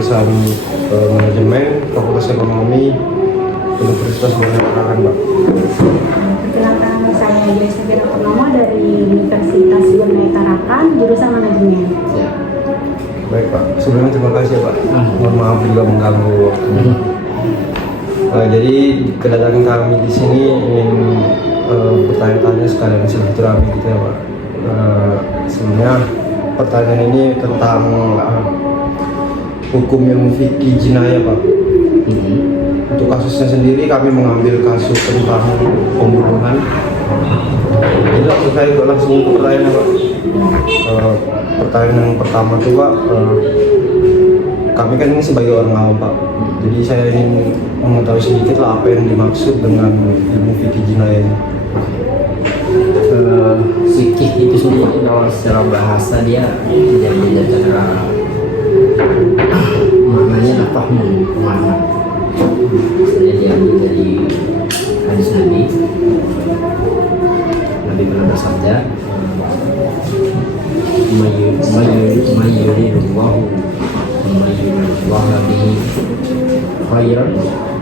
jurusan manajemen Fakultas Ekonomi Universitas Bogor, Mbak. Perkenalkan, saya Joyce Safira Purnomo dari Universitas Bina Tarakan, jurusan manajemen. Ya. Baik Pak, sebelumnya terima kasih ya Pak. Mohon maaf juga mengganggu waktunya. Jadi kedatangan kami di sini ingin bertanya-tanya sekalian silaturahmi gitu ya Pak. Sebenarnya pertanyaan ini tentang hukum yang fikih jinayah Pak. Untuk kasusnya sendiri kami mengambil kasus tentang pembunuhan. Jadi langsung saya langsung untuk pertanyaan Pak. Pertanyaan yang pertama tuh Pak, kami kan ini sebagai orang awam Pak. Jadi saya ingin mengetahui sedikit lah apa yang dimaksud dengan ilmu fikih jinayah ini. Fikih itu sendiri kalau secara bahasa dia beda cara maknanya adalah pemahaman. Misalnya dia dari hadis Nabi pernah bersabda, mayyuridullahu bihi khairan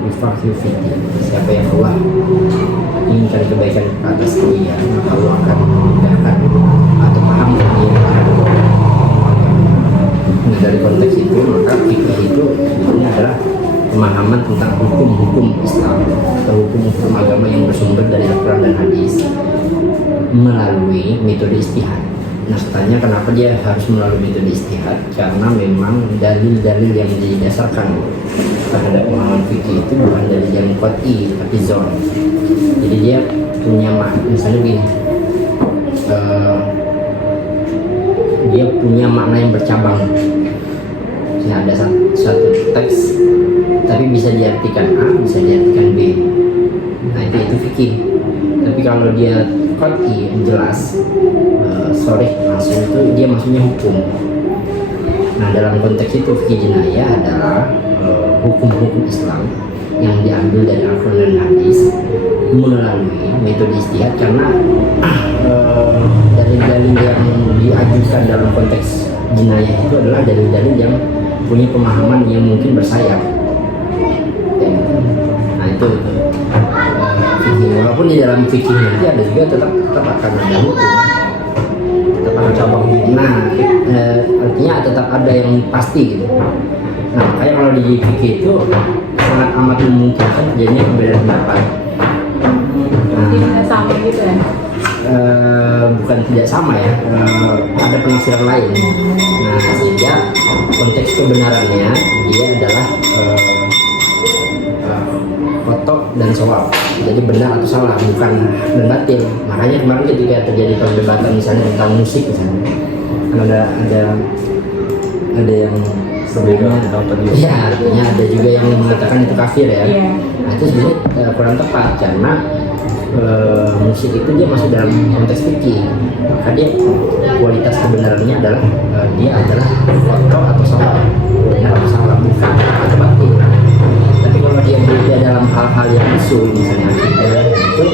yufaqihu fiddin. Siapa yang Allah inginkan kebaikan atas dia, maka Allah akan memudahkan atau paham dia. Nah, dari konteks itu maka fikih itu sebenarnya adalah pemahaman tentang hukum-hukum Islam atau hukum-hukum agama yang bersumber dari Al-Quran dan Hadis melalui metode istihad. Nah, katanya kenapa dia harus melalui metode istihad? Karena memang dalil-dalil yang didasarkan terhadap pemahaman fikih itu bukan dalil yang qat'i tapi zon. Jadi dia punya misalnya gini, dia punya makna yang bercabang. Misalnya ada satu teks tapi bisa diartikan A, bisa diartikan B. Nah itu fikih. Tapi kalau dia qat'i jelas, sorry langsung itu dia maksudnya hukum. Nah dalam konteks itu fikih jinayah adalah hukum-hukum Islam yang diambil dari Al-Quran dan Hadis melalui metode istihad, karena dalil-dalil yang diajukan dalam konteks jinayah itu adalah dalil-dalil yang punya pemahaman yang mungkin bersayap. Nah itu fikih. Walaupun di dalam fikih nanti ada juga tetap akan ada hukum, tetap ada cabang. Nah artinya tetap ada yang pasti gitu. Nah kayak kalau di fikih itu sangat amat memungkinkan terjadinya perbedaan pendapat. Tidak sama gitu ya? Bukan tidak sama ya, ada penafsiran lain. Nah sehingga konteks kebenarannya dia adalah kotok dan shawab, jadi benar atau salah, bukan dan batil. Makanya kemarin ketika terjadi perdebatan misalnya tentang musik misalnya, kalau ada yang sebelumnya ya artinya ada juga yang mengatakan itu kafir ya. Nah itu sebenarnya kurang tepat karena musik itu dia masuk dalam konteks fikih, maka dia kualitas kebenarannya adalah dia adalah kotor atau salah, benar atau salah, bukan atau batil. Tapi kalau dia berbeda dalam hal-hal yang usul misalnya itu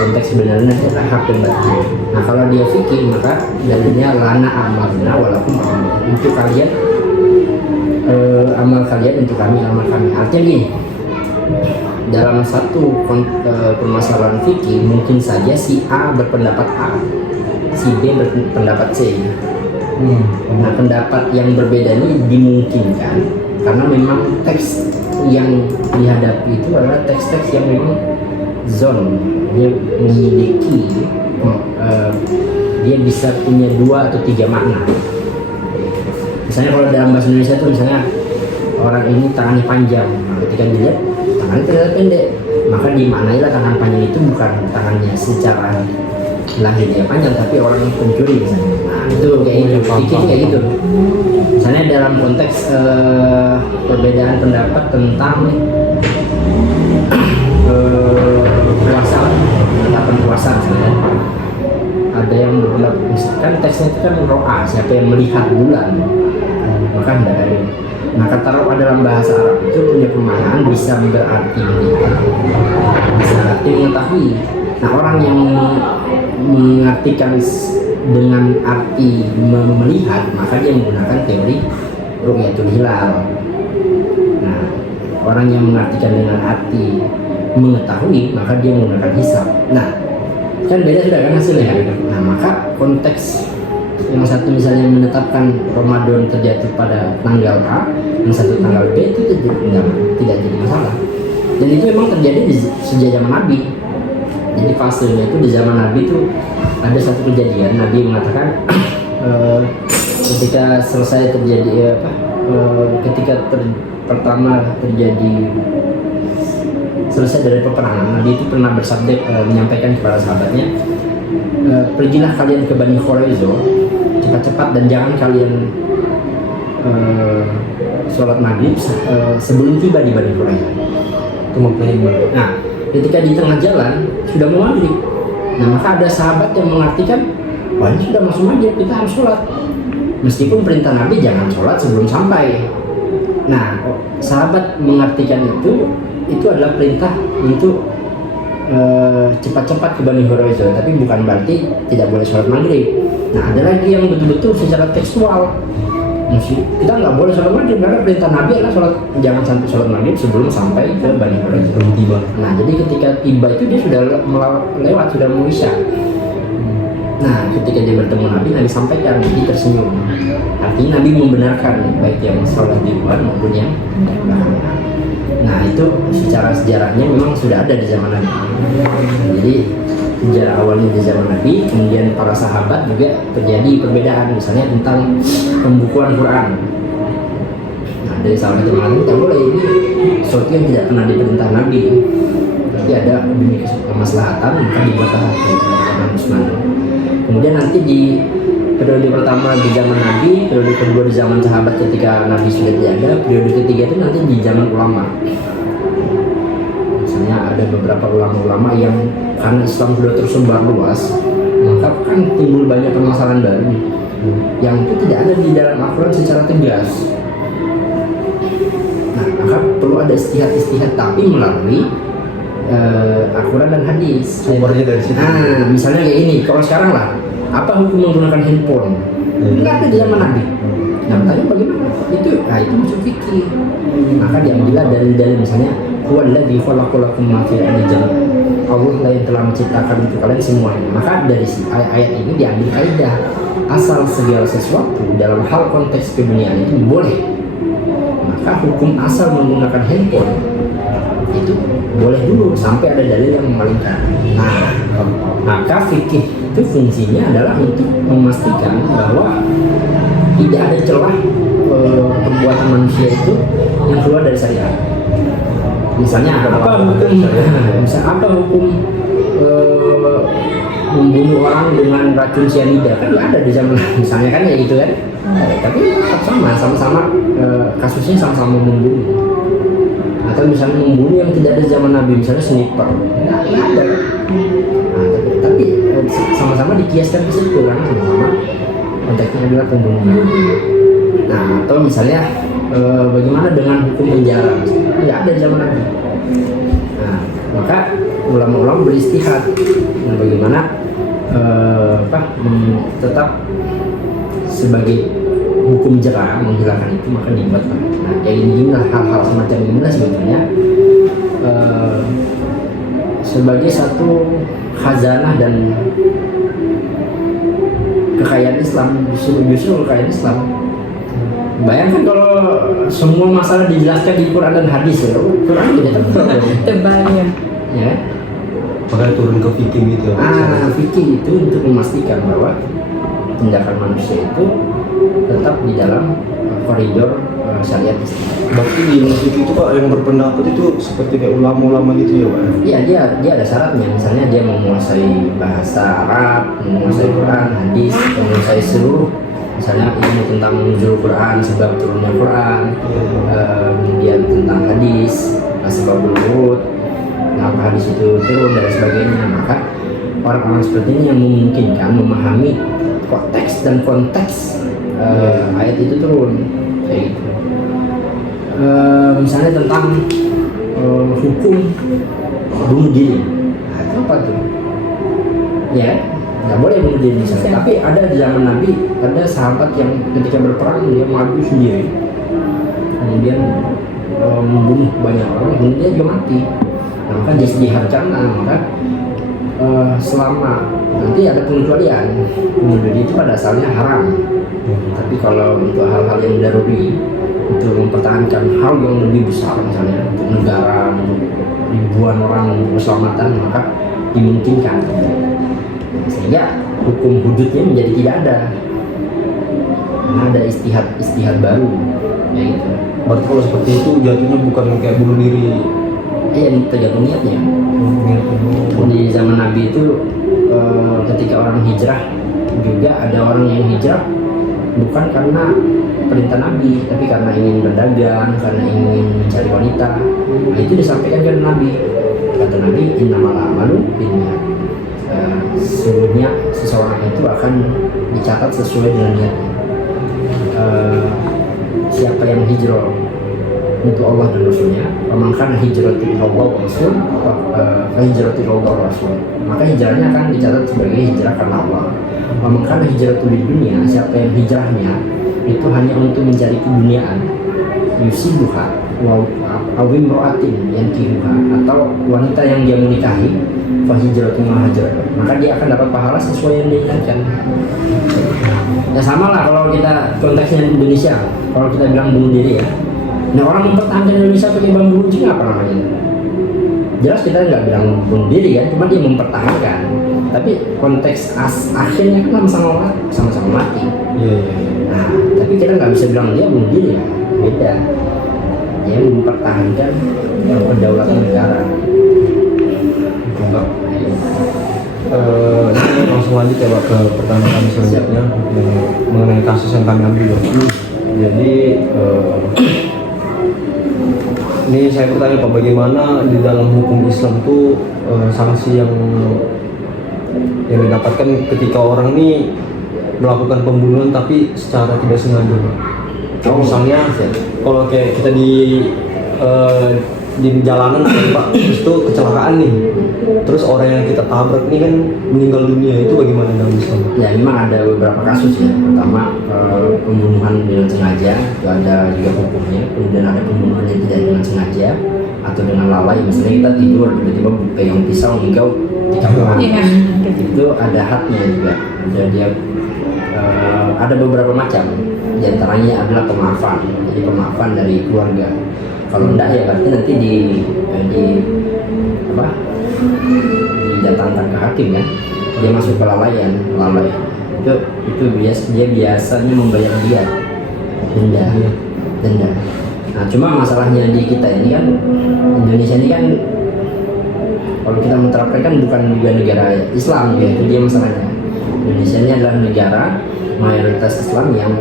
konteks sebenarnya adalah hak dan batil. Nah kalau dia fikih maka dalilnya lana amalna walaupun untuk kalian amal kalian, untuk kami amal kami. Artinya gini, dalam satu permasalahan fikih mungkin saja si A berpendapat A, si B berpendapat C. Nah pendapat yang berbeda ini dimungkinkan karena memang teks yang dihadapi itu adalah teks-teks yang memang zon, dia memiliki dia bisa punya 2 atau 3 makna. Misalnya kalau dalam bahasa Indonesia itu misalnya orang ini tangannya panjang, nah, ketika dilihat tangannya terlihat pendek, maka dimaknailah tangan panjang itu bukan tangannya secara lahir dia panjang, tapi orang yang pencuri misalnya. Nah itu kayak gitu, pikir kayak gitu. Misalnya dalam konteks perbedaan pendapat tentang puasa, penetapan puasa misalnya. Ada yang berpendapat, kan teksnya itu kan ro'a, siapa yang melihat bulan, maka hendaknya. Nah kata ro'a dalam bahasa Arab itu punya pemahaman bisa berarti melihat, bisa berarti mengetahui. Nah orang yang mengartikan dengan arti melihat, maka dia menggunakan teori ru'yatul hilal. Nah, orang yang mengartikan dengan hati mengetahui, maka dia menggunakan hisab. Nah, kan beda sudah kan hasilnya. Nah, maka konteks yang satu misalnya menetapkan Ramadan terjatuh pada tanggal A, yang satu tanggal B, itu tidak jadi masalah. Dan itu memang terjadi sejak zaman Nabi. Jadi fasenya itu di zaman Nabi itu ada satu kejadian, Nabi mengatakan ketika selesai terjadi pertama terjadi selesai dari peperangan, Nabi itu pernah bersabda, menyampaikan kepada sahabatnya, pergilah kalian ke Bani Quraizo cepat-cepat dan jangan kalian sholat maghrib sebelum tiba di Bani Quraizo. Itu mempelajari. Nah, ketika di tengah jalan sudah mau maghrib, nah maka ada sahabat yang mengartikan, wah ini sudah masuk maghrib, kita harus sholat. Meskipun perintah Nabi jangan sholat sebelum sampai. Nah, sahabat mengartikan itu adalah perintah untuk cepat-cepat ke Bani Quraizo, tapi bukan berarti tidak boleh sholat maghrib. Nah, ada lagi yang betul-betul secara tekstual, kita nggak boleh sholat maghrib karena perintah Nabi adalah jangan sampai sholat maghrib sebelum sampai ke Bani Quraizo. Tiba. Nah, jadi ketika tiba itu dia sudah lewat, sudah mau isya. Nah, ketika dia bertemu Nabi sampaikan, dia tersenyum. Artinya Nabi membenarkan baik yang sholat di luar maupun yang belakang. Nah, itu secara sejarahnya memang sudah ada di zaman Nabi. Jadi sejarah awalnya di zaman Nabi, kemudian para sahabat juga terjadi perbedaan, misalnya tentang pembukuan Quran. Nah, dari sahabat yang mengatakan tidak boleh, ini sesuatu yang tidak pernah diperintah Nabi, tapi ada demi kemaslahatan maka dibuatlah zaman Utsman. Kemudian nanti di periode pertama di zaman Nabi, periode kedua di zaman sahabat ketika Nabi sudah tidak ada, periode ketiga itu nanti di zaman ulama. Misalnya ada beberapa ulama-ulama yang karena Islam sudah tersebar luas, maka kan timbul banyak permasalahan baru yang itu tidak ada di dalam Al-Quran secara tegas. Nah, maka perlu ada istihad tapi melalui Al-Quran dan hadis. Sumbernya dari situ. Nah, misalnya kayak ini, kalau sekarang lah, apa hukum menggunakan handphone? Enggak ada di zaman Nabi. Nah, tanya bagaimana? Itu masuk fikih. Maka diambillah dalil-dalil, misalnya huwallazi khalaqalakum ma fil ardi jami'an. Allah lah yang telah menciptakan untuk kalian semuanya. Maka dari ayat ini diambil kaidah, asal segala sesuatu dalam hal konteks keduniaan itu boleh, maka hukum asal menggunakan handphone itu boleh dulu sampai ada dalil yang memalingkan. Nah, maka fikih itu fungsinya adalah untuk memastikan bahwa tidak ada celah perbuatan manusia itu yang keluar dari syariat. Misalnya apa hukum membunuh orang dengan racun cyanida, kan nggak ada di zaman misalnya kan ya gitu kan. Tapi tetap sama-sama kasusnya sama-sama membunuh. Atau misalnya membunuh yang tidak ada zaman Nabi, misalnya sniper, nggak ada. Nah, tapi sama-sama dikiaskan ke situ karena sama-sama konteksnya adalah pembunuhan. Nah, atau misalnya bagaimana dengan hukum penjara, nggak ada zaman Nabi. Nah, maka ulama-ulama beristihad dan bagaimana tetap sebagai hukum jera menghilangkan itu, maka dibuatlah. Nah, kayak inilah hal-hal semacam inilah sebetulnya sebagai satu khazanah dan kekayaan Islam, justru kekayaan Islam. Bayangkan kalau semua masalah dijelaskan di Quran dan hadis, ya Quran tidak Tebal ya. Ya. Makanya turun ke fikih gitu. Fikih itu untuk memastikan bahwa tindakan manusia itu tetap di dalam koridor syariat Islam. Berarti di fikih itu Pak yang berpendapat itu seperti kayak ulama-ulama gitu ya Pak? Iya, dia ada syaratnya. Misalnya dia menguasai bahasa Arab, menguasai Quran, hadis, menguasai seluruh misalnya ilmu tentang nuzul Quran, sebab turunnya Quran, kemudian tentang hadis, sebab nurut, kenapa hadis itu turun dan sebagainya. Maka orang-orang seperti ini yang memungkinkan memahami konteks ayat itu turun kayak gitu. Misalnya tentang hukum bunuh diri, nah, itu apa tuh? Ya, nggak boleh bunuh diri misalnya. Tapi ada di zaman Nabi ada sahabat yang ketika berperang dia maju sendiri kemudian membunuh banyak orang, kemudian dia juga mati. Nah, maka diistihadkan, maka selama nanti ada pengecualian, bunuh diri itu pada asalnya haram. Tapi kalau untuk hal-hal yang daruri, untuk mempertahankan hal yang lebih besar, misalnya untuk negara, untuk ribuan orang, untuk keselamatan, maka dimungkinkan. Sehingga hukum hududnya menjadi tidak ada, karena ada istihad baru, ya gitu. Berarti kalau seperti itu jatuhnya bukan kayak bunuh diri. Iya, tergantung niatnya. Di zaman Nabi itu ketika orang hijrah juga ada orang yang hijrah bukan karena perintah Nabi, tapi karena ingin berdagang, karena ingin mencari wanita. Nah, itu disampaikan ke Nabi. Kata Nabi, innamal a'malu binniyat. Sesungguhnya seseorang itu akan dicatat sesuai dengan niatnya. Siapa yang hijrah untuk Allah dan Rasulnya, maka hijratu Allah Rasul, hijratu Allah Rasul, maka hijrahnya akan dicatat sebagai hijrah karena Allah. Maka hijratu di dunia, siapa yang hijrahnya itu hanya untuk mencari keduniaan, yusibuha awim roatin yang kihuha, atau wanita yang dia menikahi, fahijratu mahajrat, maka dia akan dapat pahala sesuai yang diinginkan. Ya sama lah kalau kita konteksnya Indonesia, kalau kita bilang bunuh diri ya. Nah, orang mempertahankan Indonesia pakai bambu runcing apa namanya? Jelas kita nggak bilang bunuh diri kan, cuma dia mempertahankan. Tapi konteks akhirnya kan sama-sama mati. Nah, tapi kita nggak bisa bilang dia bunuh diri, beda. Dia mempertahankan kedaulatan negara. Enggak. Ini langsung lanjut ya Pak ke pertanyaan kami selanjutnya mengenai kasus yang kami ambil. Jadi ini saya bertanya Pak, bagaimana di dalam hukum Islam tuh sanksi yang didapatkan ketika orang ini melakukan pembunuhan tapi secara tidak sengaja Pak. Misalnya kalau kayak kita di jalanan Pak, terus itu kecelakaan nih, terus orang yang kita tabrak ini kan meninggal dunia, itu bagaimana dalam Islam? Ya memang ada beberapa kasus ya. Pertama pembunuhan dengan sengaja itu ada juga hukumnya. Kemudian ada pembunuhan yang tidak dengan sengaja atau dengan lalai. Misalnya kita tidur tiba-tiba pegang pisau hingga itu ada hadnya juga. Ada dia ada beberapa macam. Di antaranya adalah pemaafan. Jadi pemaafan dari keluarga. Kalau enggak ya berarti nanti didatangkan ke hakim ya. Dia masuk ke lalai. Itu dia biasanya membayar denda. Nah, cuma masalahnya di kita ini kan, Indonesia ini kan kalau kita menerapkan kan bukan juga negara Islam ya, itu dia masalahnya. Indonesia ini adalah negara mayoritas Islam yang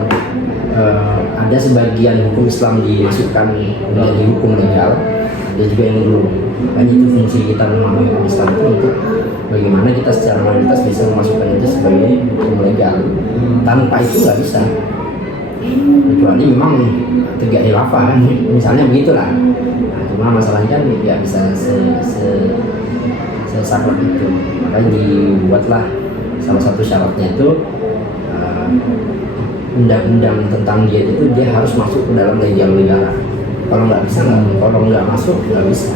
ada sebagian hukum Islam dimasukkan menjadi hukum legal, ada juga yang belum. Makanya itu fungsi kita memahami hukum Islam itu untuk bagaimana kita secara mayoritas bisa memasukkan itu sebagai hukum legal. Tanpa itu nggak bisa, kecuali memang tegak khilafah kan, misalnya begitulah. Nah, cuma masalahnya kan nggak bisa sesaklek itu. Makanya dibuatlah salah satu syaratnya itu undang-undang tentang dia itu dia harus masuk ke dalam legal negara. Kalau nggak masuk nggak bisa.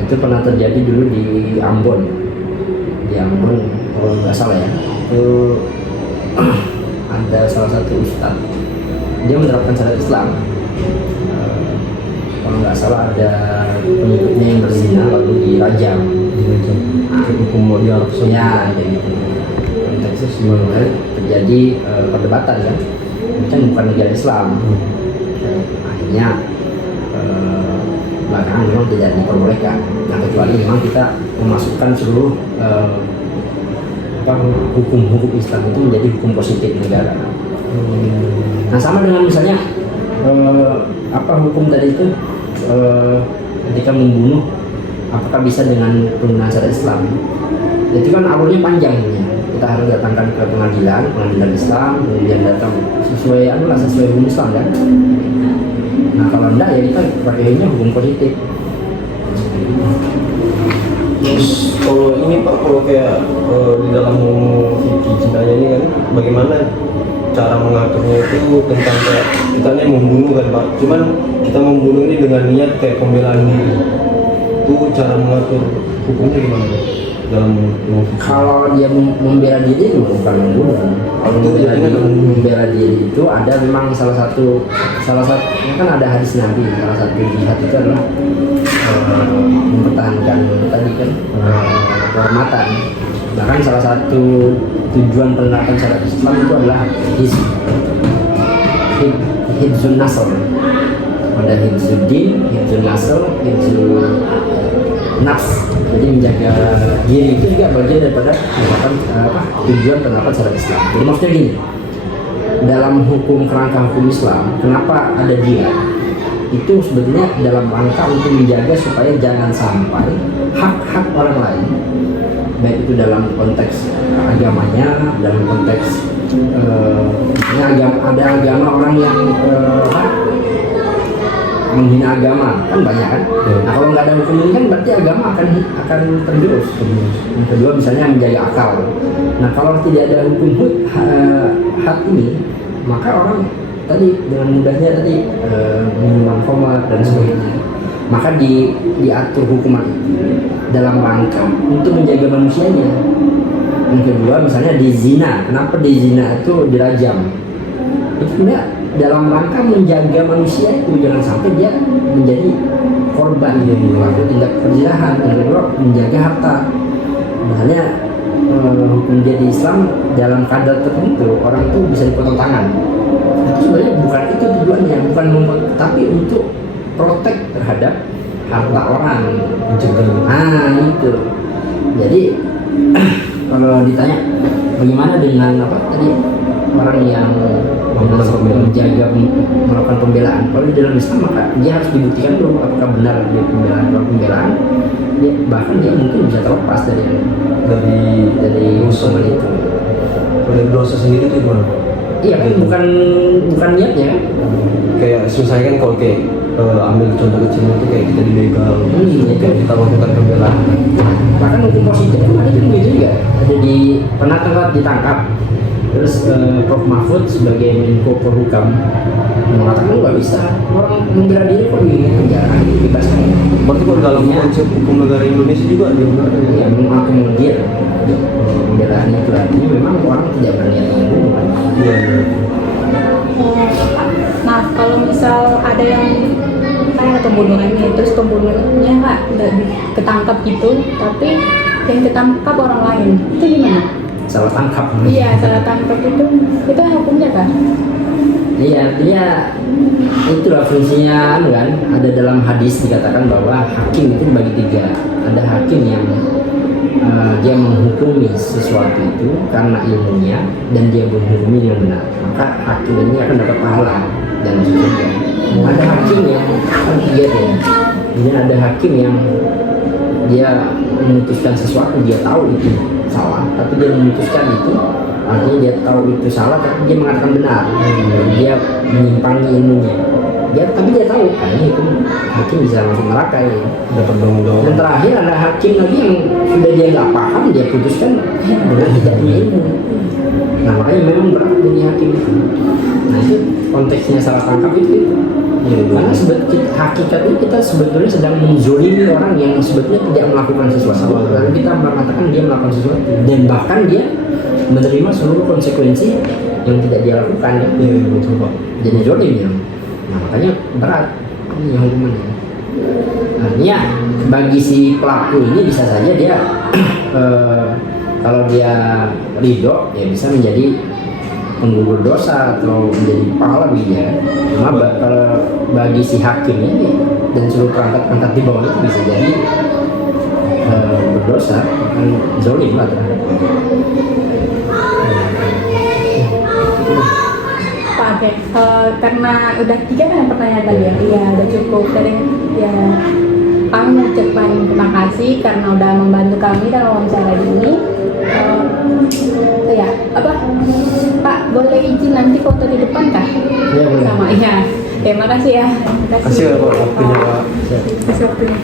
Itu pernah terjadi dulu di Ambon kalau nggak salah ya, itu ada salah satu ustadz dia menerapkan syariat Islam. Kalau nggak salah ada pengikutnya yang berzina lalu dirajam. Hukum di Arab Saudi. Ya, jadi konteksnya sebenarnya terjadi perdebatan kan, ini kan bukan negara Islam. Akhirnya belakangan memang tidak diperbolehkan. Nah, kecuali memang kita memasukkan seluruh hukum-hukum Islam itu menjadi hukum positif negara. Nah, sama dengan misalnya hukum tadi itu ketika membunuh, apakah bisa dengan penggunaan syariat Islam? Itu kan alurnya panjang ini. Kita harus datangkan ke pengadilan Islam, kemudian datang sesuai hukum Islam kan. Nah, kalau enggak ya kita pakainya hukum positif. Terus kalau ini Pak, kalau kayak di dalam fikih jinayah ini kan, bagaimana cara mengaturnya itu tentang kayak kita ini membunuh kan Pak, cuman kita membunuh ini dengan niat kayak pembelaan diri, itu cara mengatur hukumnya gimana Pak? Dalam ilmu fikih? Kalau dia membela diri itu bukan membunuh. Kalau membela diri itu ada memang salah satu kan ada hadis Nabi, salah satu jihad itu adalah mempertahankan tadi kan kehormatan. Bahkan salah satu tujuan penerapan syariat Islam itu adalah hifzun nasl. Ada hifzuddin, hifzun nasl, hifzun nafs. Jadi menjaga diri itu juga bagian daripada tujuan penerapan syariat Islam. Jadi maksudnya gini, dalam kerangka hukum Islam, kenapa ada jihad? Itu sebetulnya dalam rangka untuk menjaga supaya jangan sampai hak-hak orang lain, baik itu dalam konteks agamanya, dalam konteks ada agama orang yang menghina agama, kan banyak kan. Nah kalau nggak ada hukum ini kan berarti agama akan tergerus. Yang kedua misalnya menjaga akal. Nah kalau tidak ada hukum hak ini, maka orang tadi dengan mudahnya tadi minuman khamar dan sebagainya. Maka diatur hukuman itu dalam rangka untuk menjaga manusianya. Yang kedua misalnya di zina, kenapa di zina itu dirajam? Itu enggak dalam rangka menjaga manusia itu, jangan sampai dia menjadi korban atau tindak perzinahan. Yang kedua menjaga harta. Misalnya menjadi Islam dalam kadar tertentu orang itu bisa dipotong tangan. Itu sebenarnya bukan itu tujuannya, bukan tapi untuk protek terhadap harta orang, mencegah. Itu. Jadi kalau ditanya bagaimana dengan tadi orang yang menjaga melakukan pembelaan, kalau di dalam Islam maka dia harus dibuktikan dulu apakah benar dia pembelaan. Bahkan dia mungkin bisa terlepas dari hukuman itu. Dari dosa sendiri itu gimana? Iya kan bukan niatnya kan. Kayak susah kan kalau kayak ambil contoh kecilnya itu kayak kita dibegal, kayak kita melakukan pembelaan. Bahkan hukum positif kan ada begitu juga. Ada pernah ditangkap. Terus Prof Mahfud sebagai Menko Polhukam mengatakan nggak bisa, orang membela diri kok di penjara dibebaskan. Berarti kalau dalam konsep hukum negara Indonesia juga dibenarkan ya mengakomodir pembelaan itu, artinya memang orang tidak berniat membunuh. Iya. Nah kalau misal ada yang kayak pembunuhannya, terus pembunuhnya nggak ketangkap gitu, tapi yang ketangkap orang lain, itu gimana? Salah tangkap. Iya, salah tangkap itu hukumnya kan? Iya, artinya itulah fungsinya kan. Ada dalam hadis dikatakan bahwa hakim itu bagi tiga. Ada hakim yang dia menghukumi sesuatu itu karena ilmunya dan dia menghukumi yang benar, maka hakim ini akan dapat pahala dan masuk surga. Ada hakim yang tiga ya. Jadi ada hakim yang dia memutuskan sesuatu, dia tahu itu salah, tapi dia memutuskan itu, artinya dia tahu itu salah, tapi dia mengatakan benar. Dia menyimpangi ilmunya. Tapi dia tahu, ini itu hakim bisa masuk neraka ya. Dapat dong. Dan terakhir ada hakim lagi yang sudah dia nggak paham, dia putuskan dengan tidak punya ilmu. Nah makanya memang berat jadi hakim itu. Nah itu konteksnya salah tangkap itu. Karena hakikatnya kita sebetulnya sedang menzolimi orang yang sebetulnya tidak melakukan sesuatu. Lalu kita mengatakan dia melakukan sesuatu dan bahkan dia menerima seluruh konsekuensi yang tidak dia lakukan. Iya betul Pak. Jadi zolim ya. Nah makanya berat ini hukumannya. Artinya bagi si pelaku ini bisa saja dia kalau dia ridho ya bisa menjadi penggugur dosa atau menjadi pahala bagi dia. Cuma kalau bagi si hakim ini dan seluruh perangkat di bawah itu bisa jadi berdosa, akan zolim lah terhadap dia. Pak, oke. Karena udah 3 kan pertanyaan tadi ya? Iya, udah cukup. Dari ya, kami mengucapkan terima kasih karena udah membantu kami dalam wawancara ini. Ya, Pak, boleh izin nanti foto di depan kah? Iya boleh. Sama, iya. Terima kasih ya. Kasih ya Pak waktunya Pak. Terima kasih waktunya.